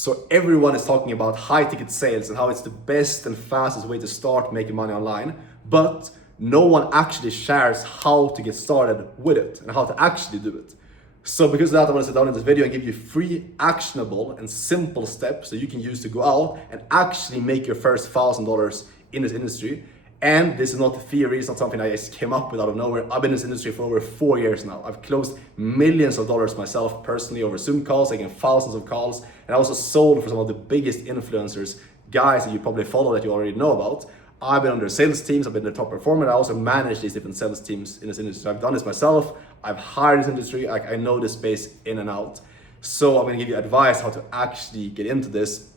So everyone is talking about high ticket sales and how it's the best and fastest way to start making money online, but no one actually shares how to get started with it and how to actually do it. So because of that, I want to sit down in this video and give you 3 actionable and simple steps that you can use to go out and actually make your first $1,000 in this industry. And this is not a theory, it's not something I just came up with out of nowhere. I've been in this industry for over 4 years now. I've closed millions of dollars myself personally over Zoom calls, taking thousands of calls, and I also sold for some of the biggest influencers, guys that you probably follow that you already know about. I've been under sales teams, I've been the top performer, I also manage these different sales teams in this industry. So I've done this myself, I've hired this industry, I know this space in and out. So I'm gonna give you advice how to actually get into this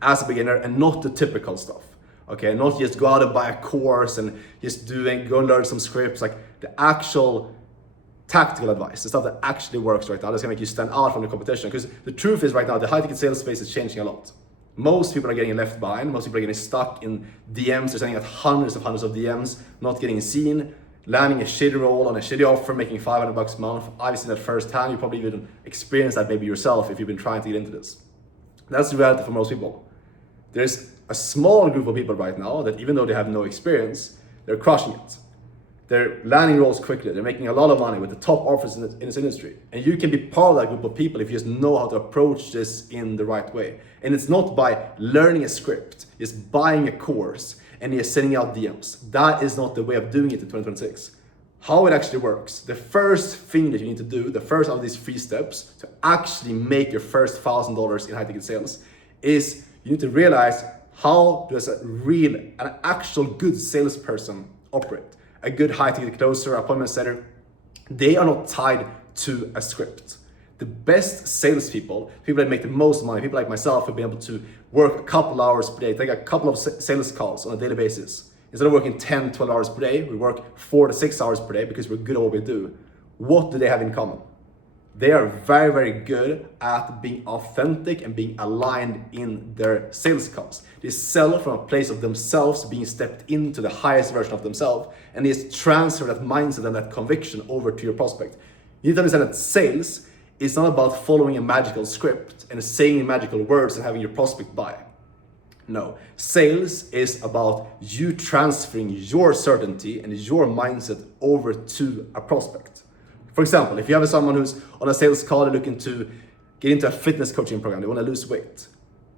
as a beginner and not the typical stuff. Okay, not just go out and buy a course and just go and learn some scripts, like the actual tactical advice, the stuff that actually works right now, that's gonna make you stand out from the competition. Because the truth is right now, the high ticket sales space is changing a lot. Most people are getting left behind, most people are getting stuck in DMs, they're sending out hundreds of DMs, not getting seen, landing a shitty role on a shitty offer, making $500 a month. I've seen that firsthand, you probably even experienced that maybe yourself if you've been trying to get into this. That's the reality for most people. There's a small group of people right now that even though they have no experience, they're crushing it. They're landing roles quickly, they're making a lot of money with the top offers in this industry. And you can be part of that group of people if you just know how to approach this in the right way. And it's not by learning a script, just buying a course and just sending out DMs. That is not the way of doing it in 2026. How it actually works, the first thing that you need to do, the first of these 3 steps to actually make your first $1,000 in high ticket sales is you need to realize how does an actual good salesperson operate. A good high ticket closer, appointment setter, they are not tied to a script. The best salespeople, people that make the most money, people like myself who've been able to work a couple hours per day, take a couple of sales calls on a daily basis. Instead of working 10, 12 hours per day, we work 4 to 6 hours per day because we're good at what we do. What do they have in common? They are very, very good at being authentic and being aligned in their sales calls. They sell from a place of themselves being stepped into the highest version of themselves, and they just transfer that mindset and that conviction over to your prospect. You need to understand that sales is not about following a magical script and saying magical words and having your prospect buy. No, sales is about you transferring your certainty and your mindset over to a prospect. For example, if you have someone who's on a sales call, they're looking to get into a fitness coaching program, they want to lose weight.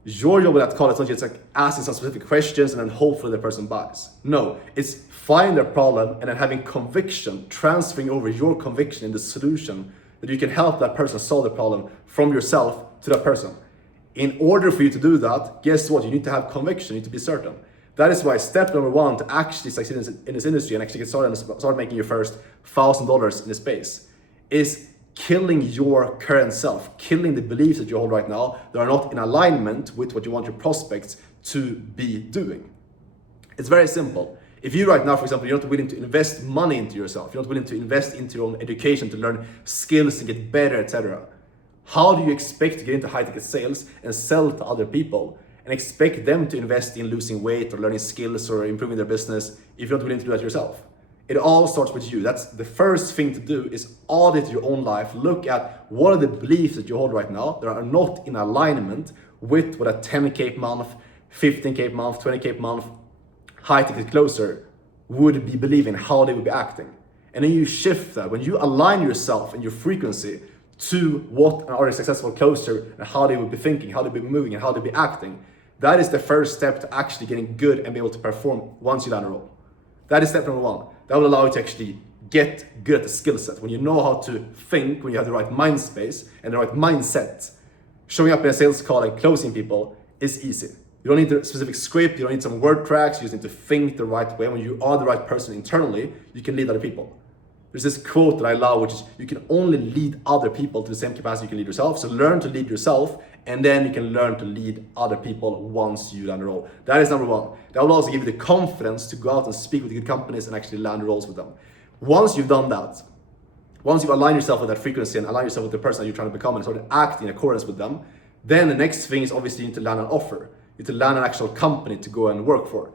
Your job with that call is not just like asking some specific questions and then hopefully the person buys. No, it's finding their problem and then having conviction, transferring over your conviction in the solution that you can help that person solve the problem from yourself to that person. In order for you to do that, guess what? You need to have conviction, you need to be certain. That is why step number 1 to actually succeed in this industry and actually get started and start making your first $1,000 in this space is killing your current self, killing the beliefs that you hold right now that are not in alignment with what you want your prospects to be doing. It's very simple. If you right now, for example, you're not willing to invest money into yourself, you're not willing to invest into your own education, to learn skills, to get better, etc., how do you expect to get into high ticket sales and sell to other people and expect them to invest in losing weight or learning skills or improving their business if you're not willing to do that yourself? It all starts with you. That's the first thing to do, is audit your own life. Look at what are the beliefs that you hold right now that are not in alignment with what a 10K month, 15K month, 20K month high ticket closer would be believing, how they would be acting. And then you shift that. When you align yourself and your frequency to what an already successful closer and how they would be thinking, how they'd be moving and how they'd be acting, that is the first step to actually getting good and be able to perform once you land a role. That is step number 1. That will allow you to actually get good at the skill set. When you know how to think, when you have the right mind space and the right mindset, showing up in a sales call and closing people is easy. You don't need a specific script, you don't need some word tracks, you just need to think the right way. When you are the right person internally, you can lead other people. There's this quote that I love, which is you can only lead other people to the same capacity you can lead yourself. So learn to lead yourself, and then you can learn to lead other people once you land a role. That is number 1. That will also give you the confidence to go out and speak with good companies and actually land roles with them. Once you've done that, once you've aligned yourself with that frequency and align yourself with the person that you're trying to become and sort of act in accordance with them, then the next thing is obviously you need to land an offer. You need to land an actual company to go and work for.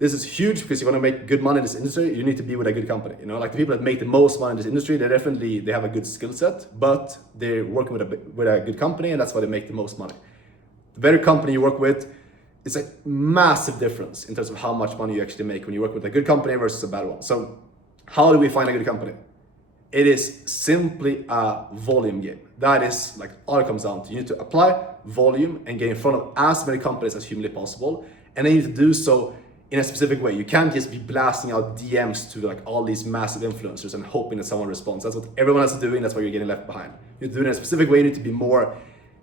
This is huge because you want to make good money in this industry, you need to be with a good company. You know, like the people that make the most money in this industry, they have a good skill set, but they're working with a good company, and that's why they make the most money. The better company you work with, it's a massive difference in terms of how much money you actually make when you work with a good company versus a bad one. So how do we find a good company? It is simply a volume game. That is like all it comes down to. You need to apply volume and get in front of as many companies as humanly possible. And then you need to do so in a specific way. You can't just be blasting out DMs to like all these massive influencers and hoping that someone responds. That's what everyone else is doing. That's why you're getting left behind. You do it in a specific way. You need to be more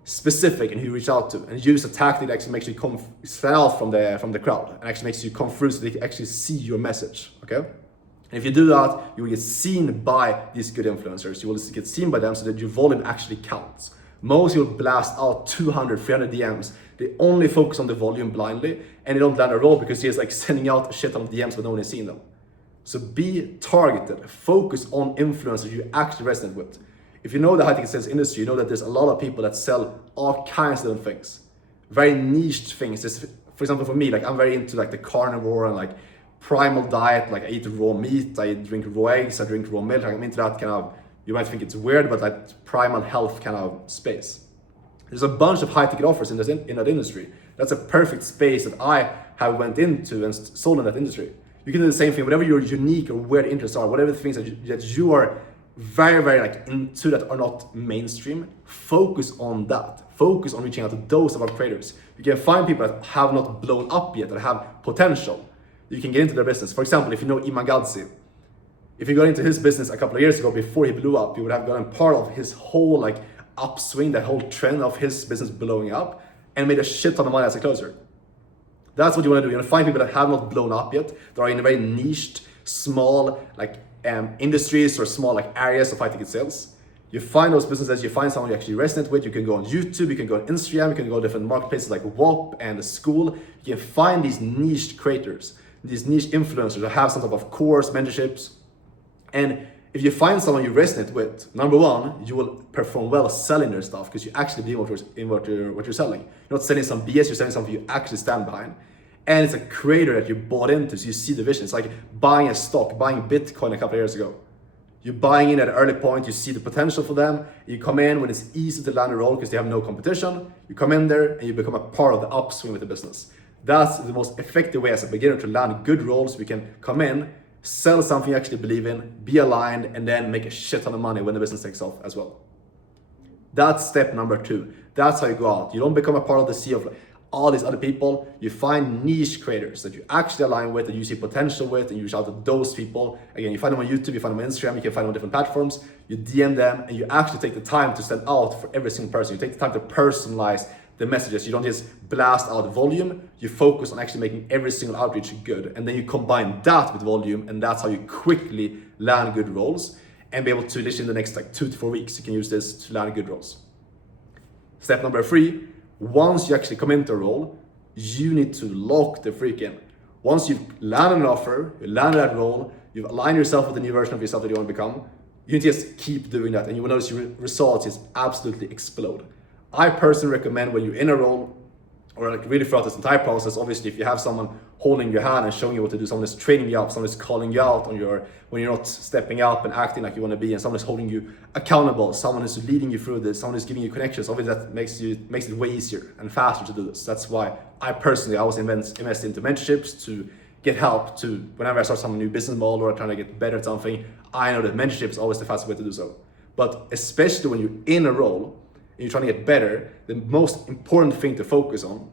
specific in who you reach out to and use a tactic that actually makes you stand out from the crowd and actually makes you come through so they can actually see your message. Okay? And if you do that, you will get seen by these good influencers. You will get seen by them so that your volume actually counts. Most will blast out 200, 300 DMs. They only focus on the volume blindly and they don't land at all because they're like sending out a shit ton of DMs but no one is seeing them. So be targeted. Focus on influencers you actually resonate with. If you know the high ticket sales industry, you know that there's a lot of people that sell all kinds of different things. Very niched things. For example, for me, like I'm very into like the carnivore and like primal diet, like I eat raw meat, I drink raw eggs, I drink raw milk. I'm into that kind of, you might think it's weird, but like primal health kind of space. There's a bunch of high ticket offers in that industry. That's a perfect space that I have went into and sold in that industry. You can do the same thing, whatever your unique or weird interests are, whatever the things that you are very, very like into that are not mainstream, focus on that. Focus on reaching out to those of our creators. You can find people that have not blown up yet, that have potential. You can get into their business. For example, if you know Iman Gadzhi, if you got into his business a couple of years ago before he blew up, you would have gotten part of his whole like upswing, that whole trend of his business blowing up and made a shit ton of money as a closer. That's what you want to do. You want to find people that have not blown up yet, that are in a very niched, small like industries or small like areas of high ticket sales. You find those businesses, you find someone you actually resonate with. You can go on YouTube, you can go on Instagram, you can go to different marketplaces like WAP and the school. You can find these niche creators, these niche influencers that have some type of course, mentorships. And if you find someone you resonate with, number one, you will perform well selling their stuff because you actually believe in what you're selling. You're not selling some BS, you're selling something you actually stand behind. And it's a creator that you bought into, so you see the vision. It's like buying a stock, buying Bitcoin a couple of years ago. You're buying in at an early point, you see the potential for them, you come in when it's easy to land a role because they have no competition, you come in there and you become a part of the upswing with the business. That's the most effective way as a beginner to land good roles. We can come in, sell something you actually believe in, be aligned, and then make a shit ton of money when the business takes off as well. That's step number 2. That's how you go out. You don't become a part of the sea of all these other people. You find niche creators that you actually align with, that you see potential with, and you reach out to those people. Again, you find them on YouTube, you find them on Instagram, you can find them on different platforms. You DM them, and you actually take the time to send out for every single person. You take the time to personalize the messages. You don't just blast out volume, you focus on actually making every single outreach good. And then you combine that with volume, and that's how you quickly land good roles and be able to literally in the next like 2 to 4 weeks, you can use this to land good roles. Step number 3, once you actually come into a role, you need to lock the freak in. Once you've landed an offer, you landed that role, you've aligned yourself with the new version of yourself that you want to become, you need to just keep doing that and you will notice your results just absolutely explode. I personally recommend when you're in a role, or like really throughout this entire process, obviously if you have someone holding your hand and showing you what to do, someone is training you up, someone is calling you out on when you're not stepping up and acting like you want to be, and someone is holding you accountable, someone is leading you through this, someone is giving you connections, obviously that makes it way easier and faster to do this. That's why I personally always invest into mentorships to get help to whenever I start some new business model or trying to get better at something. I know that mentorship is always the fastest way to do so. But especially when you're in a role and you're trying to get better, the most important thing to focus on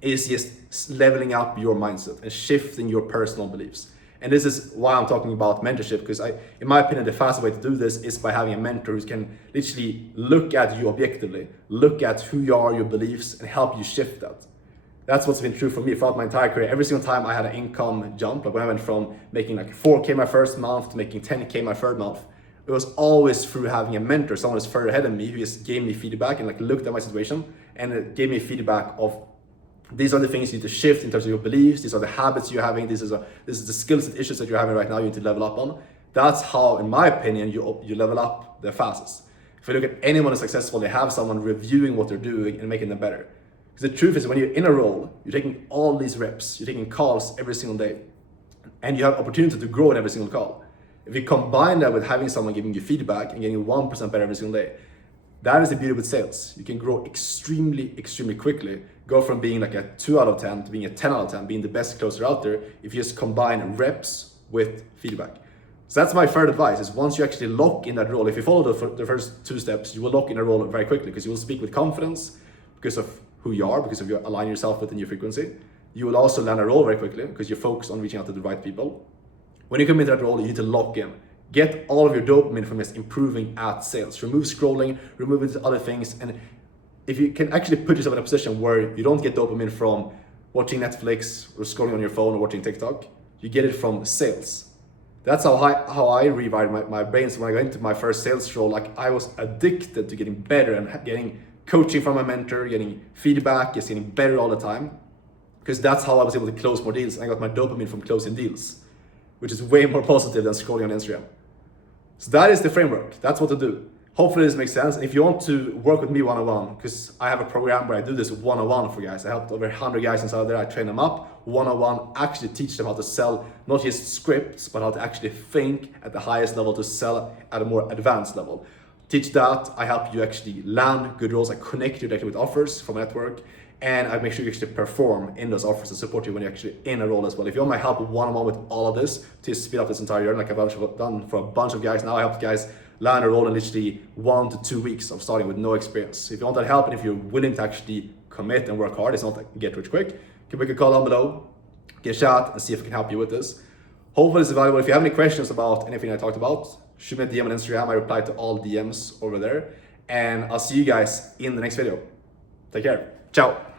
is just leveling up your mindset and shifting your personal beliefs. And this is why I'm talking about mentorship, because in my opinion, the fastest way to do this is by having a mentor who can literally look at you objectively, look at who you are, your beliefs, and help you shift that. That's what's been true for me throughout my entire career. Every single time I had an income jump, like when I went from making like 4K my first month to making 10K my third month, it was always through having a mentor, someone who's further ahead of me, who just gave me feedback and like looked at my situation and it gave me feedback of these are the things you need to shift in terms of your beliefs, these are the habits you're having, this is the skills and issues that you're having right now you need to level up on. That's how, in my opinion, you level up the fastest. If you look at anyone who's successful, they have someone reviewing what they're doing and making them better. Because the truth is, when you're in a role, you're taking all these reps, you're taking calls every single day, and you have opportunity to grow in every single call. If you combine that with having someone giving you feedback and getting 1% better every single day, That is the beauty with sales. You can grow extremely, extremely quickly. Go from being like a 2 out of 10 to being a 10 out of 10, being the best closer out there if you just combine reps with feedback. So that's my third advice, is once you actually lock in that role, if you follow the first 2 steps, you will lock in a role very quickly because you will speak with confidence because of who you are, because of you align yourself with the new frequency. You will also land a role very quickly because you focus on reaching out to the right people. When you commit to that role, you need to lock in. Get all of your dopamine from just improving at sales. Remove scrolling, remove it to other things. And if you can actually put yourself in a position where you don't get dopamine from watching Netflix or scrolling on your phone or watching TikTok, you get it from sales. That's how I rewired my brain. So when I got into my first sales role, like I was addicted to getting better and getting coaching from my mentor, getting feedback, just getting better all the time. Because that's how I was able to close more deals. And I got my dopamine from closing deals, which is way more positive than scrolling on Instagram. So that is the framework. That's what to do. Hopefully this makes sense. If you want to work with me one-on-one, because I have a program where I do this one-on-one for guys. I helped over 100 guys inside there. I train them up one-on-one, actually teach them how to sell, not just scripts, but how to actually think at the highest level to sell at a more advanced level. Teach that. I help you actually land good roles. I connect you directly with offers from my network, and I make sure you actually perform in those offers and support you when you're actually in a role as well. If you want my help one-on-one with all of this to speed up this entire journey, like I've done for a bunch of guys now, I help guys land a role in literally 1 to 2 weeks of starting with no experience. If you want that help and if you're willing to actually commit and work hard, it's not like get rich quick, you can book a call down below, get a chat and see if I can help you with this. Hopefully it's valuable. If you have any questions about anything I talked about, shoot me a DM on Instagram. I reply to all DMs over there. And I'll see you guys in the next video. Take care. Ciao.